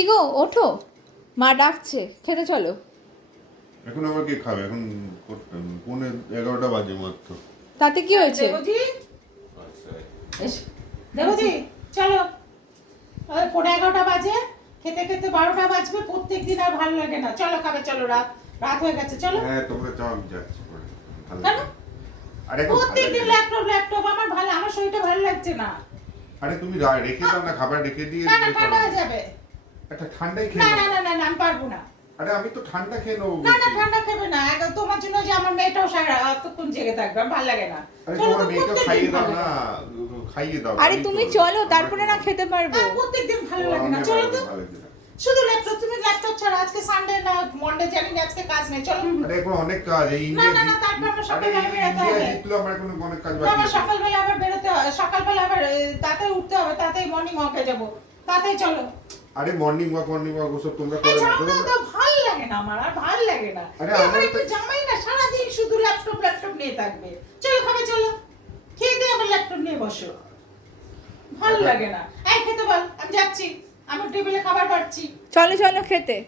কি গো ওঠো, মা ডাকছে, খেতে চলো। এখন আবার কে খাবে? এখন 11টা বাজে মাত্র। তাতে কি হয়েছে? দেবজি, আচ্ছা দেবজি চলো। 11:15 বাজে, খেতে খেতে 12টা বাজবে। প্রত্যেকদিন আর ভালো লাগে না। চলো খাবে, চলো। রাত রাত হয়ে গেছে, চলো। হ্যাঁ তোমরা যাও, আমি যাচ্ছি পরে। ভালো কেন? লাগে। আরে এখন ভালো প্রত্যেকদিন লাগে না। ল্যাপটপ আমার শরীরটা ভালো লাগছে না। আরে তুমি রেখে দাও না, খাবার রেখে দিয়ে না না, দিয়ে ঠান্ডা করো। হয়ে যাবে। একটা ঠান্ডাই না খেয়ে না নাও। না না না, আমি পারবো না। আরে আমি তো ঠান্ডা খেয়ে নেবো না না, বলছি। ঠান্ডা খাবে না। তোমার জন্য যে আমার মেয়েটাও সারা এতক্ষণ জেগে থাকবে, আমার ভালো লাগে না। আরে চলো তোমার তো, মেয়েকে প্রত্যেকদিন খাইয়ে দাও ভালো না, লাগে। খাইয়ে দাও। আরে এই তুমি তো, চলো, আমরা তারপরে না খাবো। খেতে পারবো। প্রত্যেকদিন ভালো ও, লাগে না। আমি চলো তো। ভালো লাগে না। শুধু ল্যাপটপ ছাড়া আজকে সানডে না, মন্ডে জানি না, আজকে কাজ নেই। চলো। আরে এখন অনেক কাজ এই না ইন্ডিয়া না না, তারপর আমার আরে সকালবেলা বেরোতে ইন্ডিয়া হবে। জিতলো, আমার এখন অনেক কাজ না, বাকি আমার আছে। সকালবেলা আবার বেরোতে হবে। সকালবেলা আবার তাড়াতাড়ি উঠতে হবে, তাড়াতাড়ি মর্নিং ওয়াকে যাবো। তাড়াতাড়ি চলো। আরে মর্নিং ওয়াক ওসব তোমরা এই করে না যাও না, তো। তো ভাল লাগে না আমার, আর ভাল লাগে না। আরে আমার আমারও একটু তো- জামাই না সারাদিন শুধু ল্যাপটপ নিয়ে থাকবে। চলো খাবে, চলো। খেয়ে দিয়ে আবার ল্যাপটপ নিয়ে বসো। ভাল লাগে না। এই খেতে বল, আমি যাচ্ছি। আমি টেবিলে খাবার পাচ্ছি। চলো চলো খেতে।